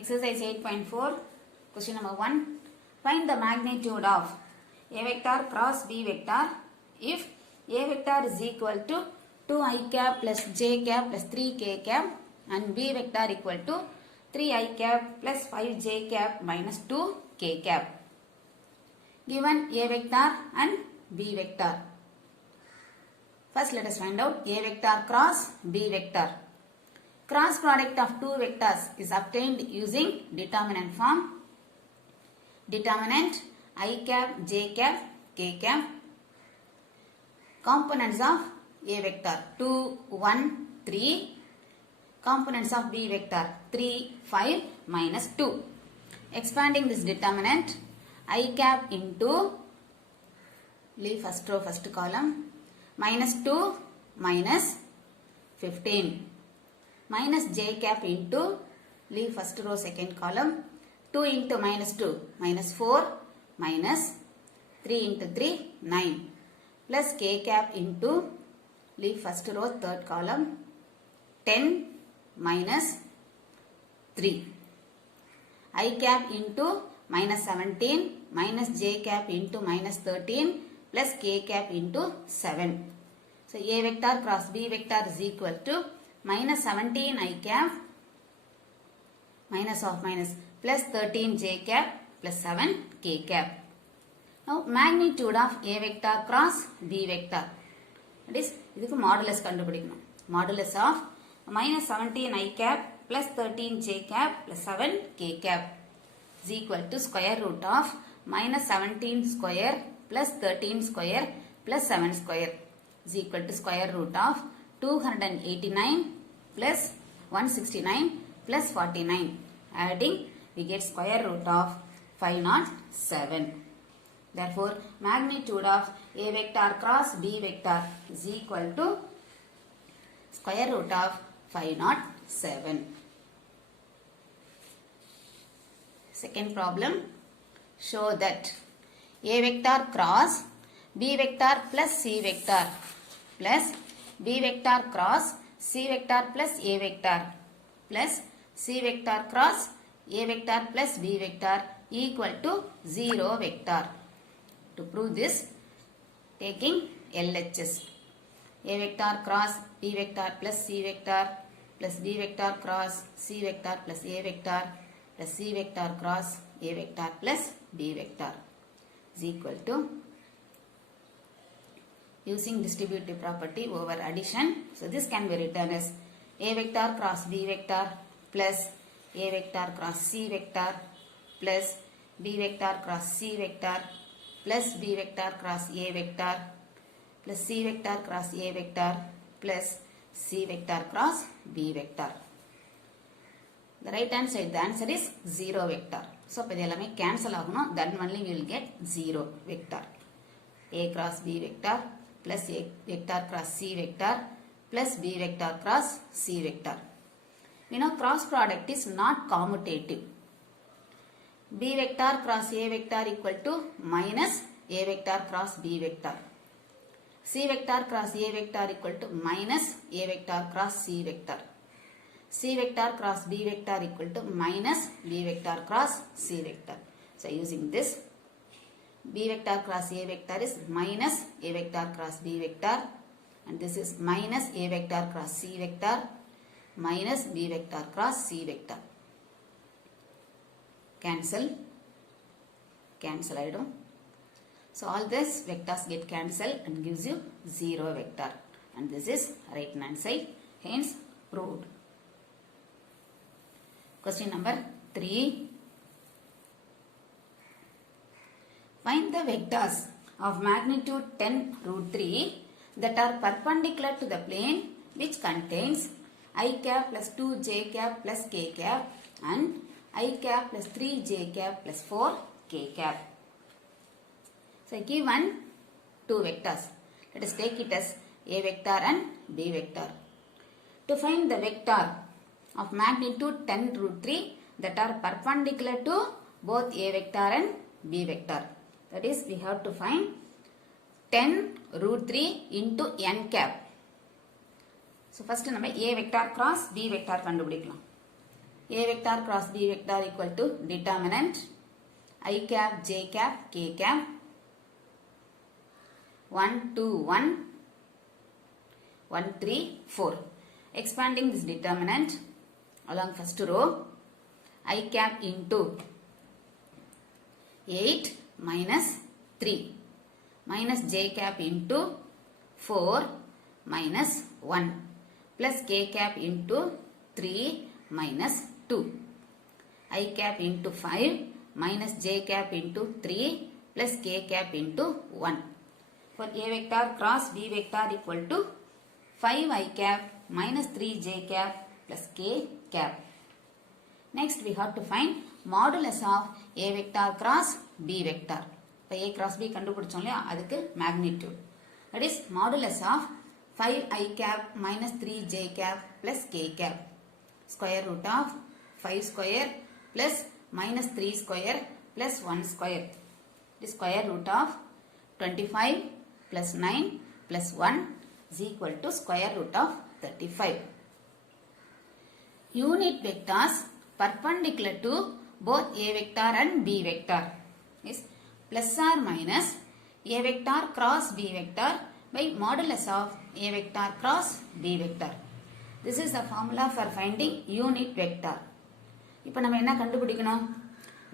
Exercise 8.4, question number 1. Find the magnitude of A vector cross B vector if A vector is equal to 2i cap plus j cap plus 3k cap and B vector equal to 3i cap plus 5j cap minus 2k cap. Given A vector and B vector. First let us find out A vector cross B vector. Cross product of two vectors is obtained using determinant form. Determinant I cap, j cap, k cap. Components of A vector 2, 1, 3. Components of B vector 3, 5, minus 2. Expanding this determinant I cap into, leave first row, first column, minus 2, minus 15. Minus j cap into, leave first row, second column, 2 into minus 2, minus 4, minus 3 into 3, 9, plus k cap into, leave first row, third column, 10, minus 3. I cap into minus 17, minus j cap into minus 13, plus k cap into 7. So, A vector cross B vector is equal to minus 17 I cap, minus of minus, plus 13 j cap, plus 7 k cap. Now, magnitude of A vector cross B vector. That is, this is modulus கண்டுபிடிக்கணும். Modulus of minus 17 I cap plus 13 j cap plus 7 k cap is equal to square root of minus 17 square plus 13 square plus 7 square is equal to square root of 289 plus 169 plus 49. Adding, we get square root of 507. Therefore, magnitude of A vector cross B vector is equal to square root of 507. Second problem, show that A vector cross B vector plus C vector plus B vector cross C vector plus A vector plus C vector cross A vector plus B vector equal to 0 vector. To prove this, taking LHS. A vector cross B vector plus C vector plus B vector cross C vector plus A vector plus C vector cross A vector plus B vector is equal to, using distributive property over addition. So, this can be written as A vector cross B vector plus A vector cross C vector plus B vector cross C vector plus B vector cross A vector plus C vector cross A vector plus C vector cross B vector. The right hand side, the answer is 0 vector. So, if cancel then only we will get 0 vector. A cross B vector plus A vector cross C vector plus B vector cross C vector. We know cross product is not commutative. B vector cross A vector equal to minus A vector cross B vector. C vector cross A vector equal to minus A vector cross C vector. C vector cross B vector equal to minus B vector cross C vector. So, using this, B vector cross A vector is minus A vector cross B vector and this is minus A vector cross C vector minus B vector cross C vector. Cancel. So, all these vectors get cancelled and gives you 0 vector and this is right hand side, hence proved. Question number 3. Find the vectors of magnitude 10 root 3 that are perpendicular to the plane which contains I cap plus 2j cap plus k cap and I cap plus 3j cap plus 4k cap. So, given two vectors. Let us take it as A vector and B vector. To find the vector of magnitude 10 root 3 that are perpendicular to both A vector and B vector. That is, we have to find 10 root 3 into n cap. So, first நம்ம A vector cross B vector கண்டுபிடிக்கலாம். A vector cross B vector equal to determinant I cap, j cap, k cap 1, 2, 1, 1, 3, 4. Expanding this determinant along first row, I cap into 8 minus 3 minus j cap into 4 minus 1 plus k cap into 3 minus 2. I cap into 5 minus j cap into 3 plus k cap into 1. For A vector cross B vector equal to 5 I cap minus 3 j cap plus k cap. Next we have to find modulus of A vector cross B vector. இப்போ A cross B கண்டுபிடிச்சோம் இல்லையா அதுக்கு magnitude. That is modulus of 5 I cap minus 3 j cap plus k cap. Square root of 5 square plus minus 3 square plus 1 square. The square root of 25 plus 9 plus 1 is equal to square root of 35. Unit vectors perpendicular to both A vector and B vector is plus or minus A vector cross B vector by modulus of A vector cross B vector. This is the formula for finding unit vector. இப்போ நம்ம என்ன கண்டுபிடிக்கணும்?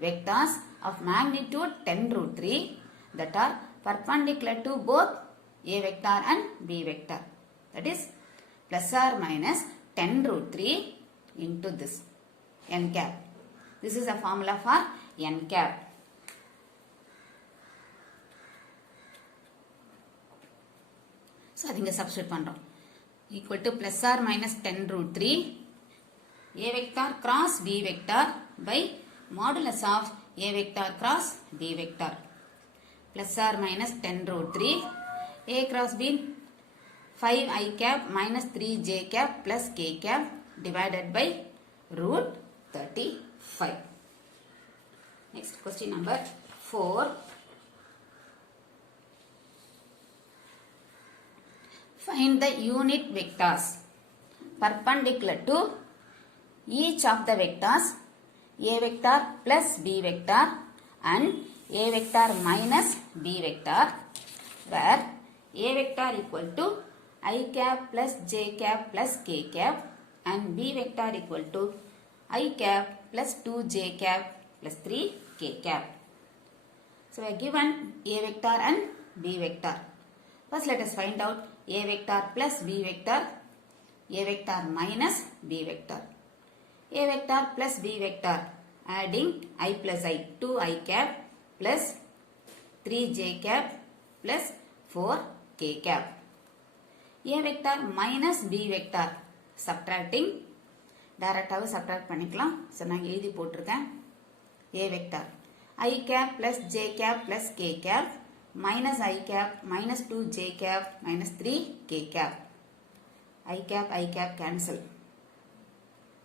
Vectors of magnitude 10 root 3 that are perpendicular to both A vector and B vector. That is plus or minus 10 root 3 into this n cap. This is the formula for n cap. So adinga substitute பண்றோம். Equal to plus or minus 10 root 3 A vector cross B vector by modulus of A vector cross B vector. Plus or minus 10 root 3 A cross B 5 I cap minus 3 j cap plus k cap divided by root 35. Next question number 4. Find the unit vectors perpendicular to each of the vectors A vector plus B vector and A vector minus B vector, where A vector equal to I cap plus j cap plus k cap and B vector equal to I cap plus 2j cap plus 3k cap. So we are given A vector and B vector. First let us find out A vector plus B vector, A vector minus B vector. A vector plus B vector adding I plus I, 2I cap plus 3j cap plus 4k cap. A vector minus B vector subtracting, directly subtract பண்ணிக்கலாம். So நான் எழுதி போட்டிருக்கேன். A vector I cap plus j cap plus k cap minus I cap minus 2j cap minus 3k cap. I cap cancel.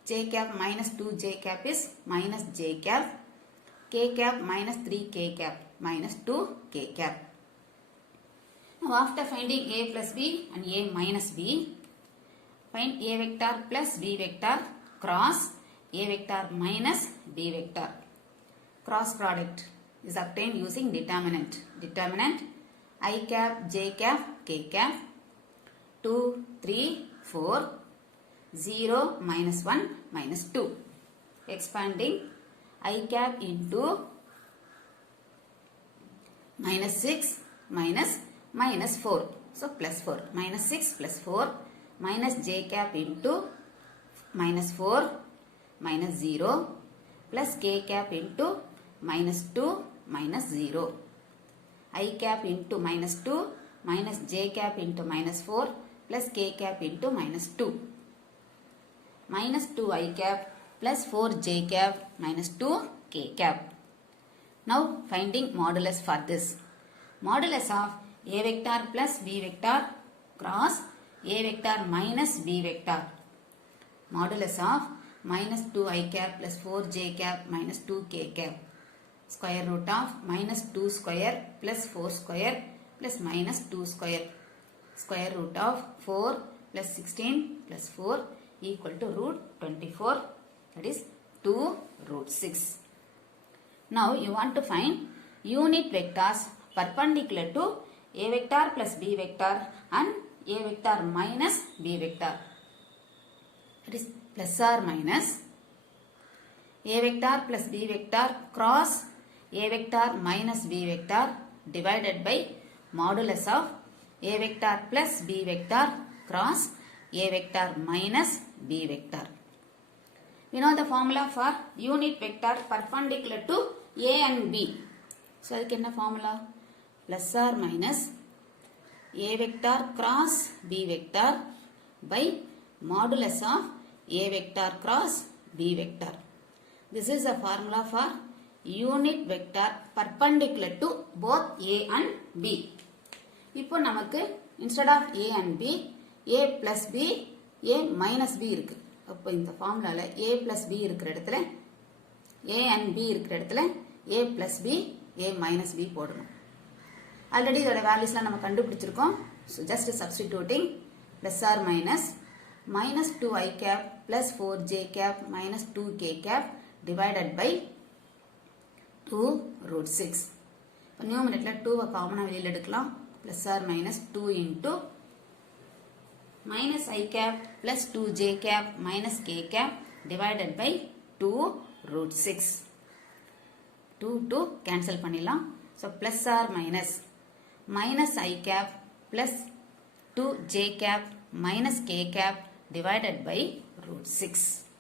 J cap minus 2j cap is minus j cap. K cap minus 3k cap minus 2k cap. Now after finding A plus B and A minus B, find A vector plus B vector cross A vector minus B vector. Cross product is obtained using determinant. Determinant I cap, j cap, k cap 2, 3, 4, 0, minus 1, minus 2. Expanding I cap into minus 6 minus minus 4. So plus 4. Minus 6 plus 4 minus j cap into minus 4 minus 0 plus k cap into minus 2 minus 0. I cap into minus 2 minus j cap into minus 4 plus k cap into minus 2. Minus 2 I cap plus 4 j cap minus 2 k cap. Now finding modulus for this. Modulus of A vector plus B vector cross A vector minus B vector. Modulus of minus 2 I cap plus 4 j cap minus 2 k cap. Square root of minus 2 square plus 4 square plus minus 2 square. Square root of 4 plus 16 plus 4 equal to root 24. That is 2 root 6. Now you want to find unit vectors perpendicular to a vector plus b vector and a vector minus b vector. That is plus or minus a vector plus b vector cross a vector minus b vector divided by modulus of a vector plus b vector cross a vector minus b vector. We know the formula for unit vector perpendicular to a and b. So, அதுக்கு என்ன formula? Plus or minus a vector cross b vector by modulus of a vector cross b vector. This is the formula for unit vector perpendicular to both a and b. இப்போ நமக்கு instead of a and b, a plus b, a minus b இருக்கு. அப்போ இந்த ஃபார்முலால a plus b இருக்கிற இடத்துல a and b இருக்கிற இடத்துல a plus b, a minus b போடணும். ஆல்ரெடி இதோட வேல்யூஸ்லாம் நம்ம கண்டுபிடிச்சிருக்கோம். So just substituting plus or minus minus 2i cap plus 4j cap minus 2k cap divided by 2 root 6. இப்போ நியூமரேட்டர்ல 2 காமனா வெளியில எடுக்கலாம். Plus or minus 2 into minus I cap plus 2j cap minus k cap divided by 2 root 6. 2 cancel பண்ணிடலாம். So plus or minus minus I cap plus 2j cap minus k cap divided by root 6.